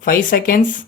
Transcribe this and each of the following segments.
5 seconds.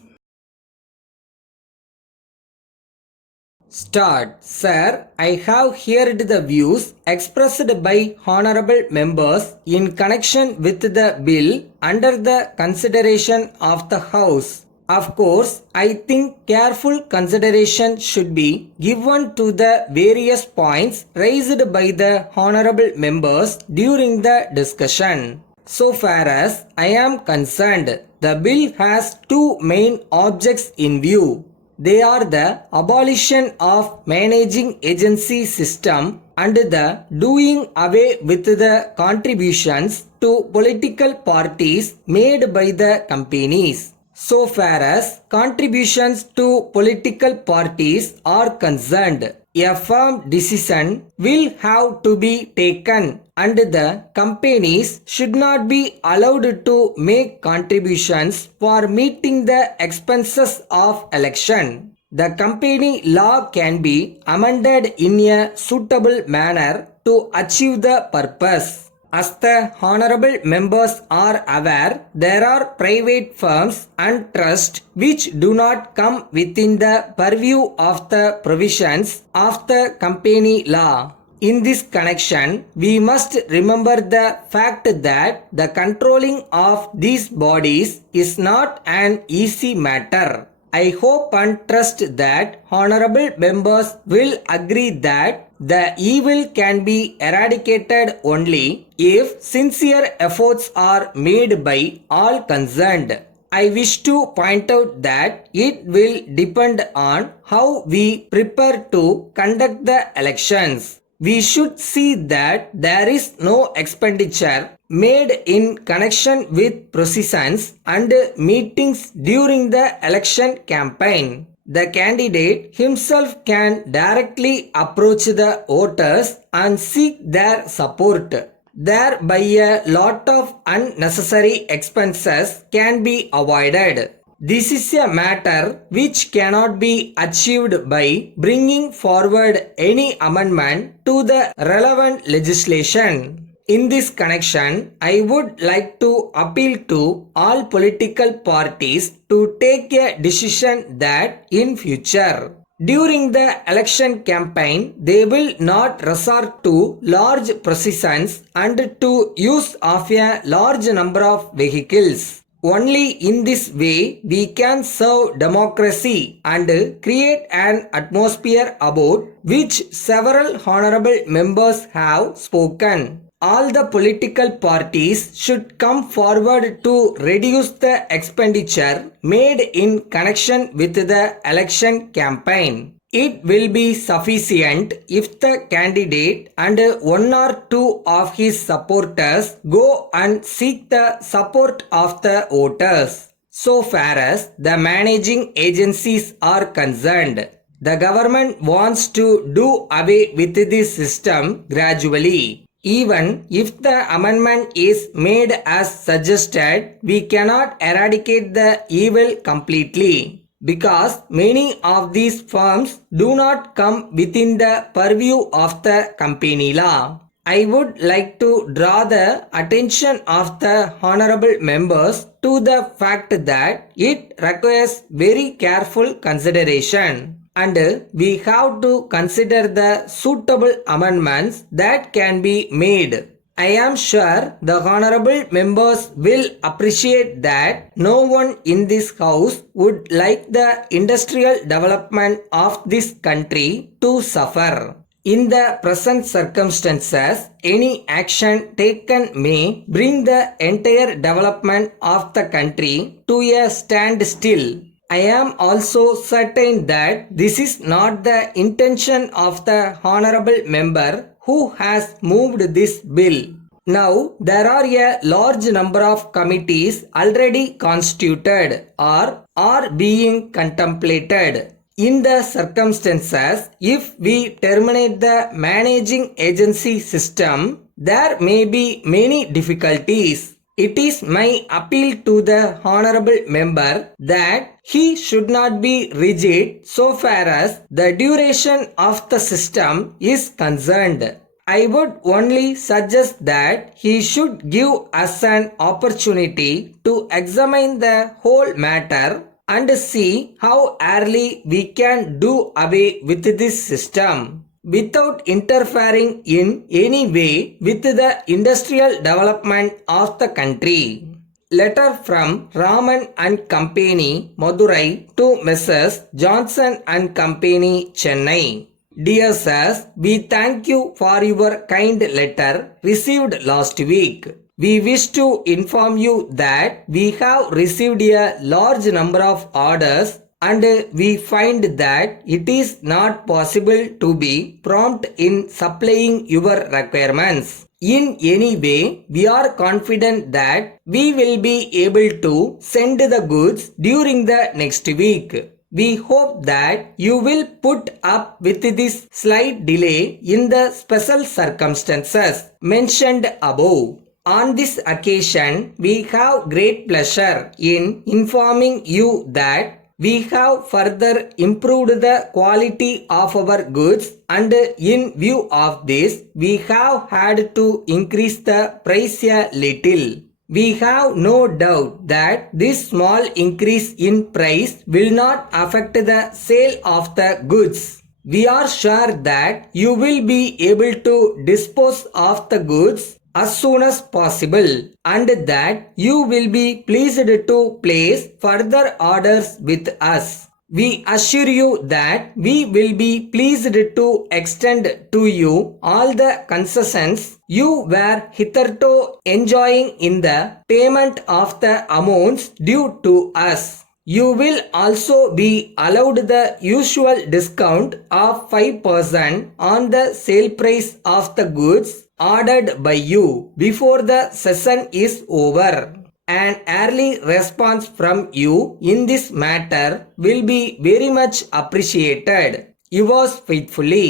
Start. Sir, I have heard the views expressed by honorable members in connection with the bill under the consideration of the House. Of course, I think careful consideration should be given to the various points raised by the honorable members during the discussion. So far as I am concerned, the bill has two main objects in view. They are the abolition of managing agency system and the doing away with the contributions to political parties made by the companies. So far as contributions to political parties are concerned, a firm decision will have to be taken and the companies should not be allowed to make contributions for meeting the expenses of election. The company law can be amended in a suitable manner to achieve the purpose. As the honorable members are aware, there are private firms and trusts which do not come within the purview of the provisions of the company law. In this connection, we must remember the fact that the controlling of these bodies is not an easy matter. I hope and trust that honorable members will agree that the evil can be eradicated only if sincere efforts are made by all concerned. I wish to point out that it will depend on how we prepare to conduct the elections. We should see that there is no expenditure made in connection with processions and meetings during the election campaign. The candidate himself can directly approach the voters and seek their support. Thereby a lot of unnecessary expenses can be avoided. This is a matter which cannot be achieved by bringing forward any amendment to the relevant legislation. In this connection, I would like to appeal to all political parties to take a decision that in future, during the election campaign, they will not resort to large processions and to use of a large number of vehicles. Only in this way we can serve democracy and create an atmosphere about which several honorable members have spoken. All the political parties should come forward to reduce the expenditure made in connection with the election campaign. It will be sufficient if the candidate and one or two of his supporters go and seek the support of the voters. So far as the managing agencies are concerned, the government wants to do away with this system gradually. Even if the amendment is made as suggested, we cannot eradicate the evil completely because many of these firms do not come within the purview of the company law. I would like to draw the attention of the honorable members to the fact that it requires very careful consideration and we have to consider the suitable amendments that can be made. I am sure the honorable members will appreciate that no one in this house would like the industrial development of this country to suffer. In the present circumstances, any action taken may bring the entire development of the country to a standstill. I am also certain that this is not the intention of the honorable member who has moved this bill. Now, there are a large number of committees already constituted or are being contemplated. In the circumstances, if we terminate the managing agency system, there may be many difficulties. It is my appeal to the honorable member that he should not be rigid so far as the duration of the system is concerned. I would only suggest that he should give us an opportunity to examine the whole matter and see how early we can do away with this system without interfering in any way with the industrial development of the country. Letter from Raman and Company, Madurai to Messrs. Johnson and Company, Chennai. Dear sirs, we thank you for your kind letter received last week. We wish to inform you that we have received a large number of orders and we find that it is not possible to be prompt in supplying your requirements. In any way, we are confident that we will be able to send the goods during the next week. We hope that you will put up with this slight delay in the special circumstances mentioned above. On this occasion, we have great pleasure in informing you that we have further improved the quality of our goods and in view of this, we have had to increase the price a little. We have no doubt that this small increase in price will not affect the sale of the goods. We are sure that you will be able to dispose of the goods as soon as possible and that you will be pleased to place further orders with us. We assure you that we will be pleased to extend to you all the concessions you were hitherto enjoying in the payment of the amounts due to us. You will also be allowed the usual discount of 5% on the sale price of the goods ordered by you before the session is over. An early response from you in this matter will be very much appreciated. Yours faithfully.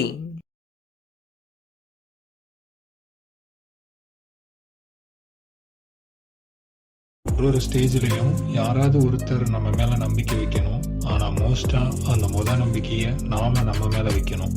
ஒரு ஸ்டேஜ்லயும் யாராவது ஒருத்தர் நம்ம மேல நம்பிக்கை வைக்கணும். ஆனா மோஸ்டா அந்த நம்பிக்கையை நாம நம்ம மேல வைக்கணும்.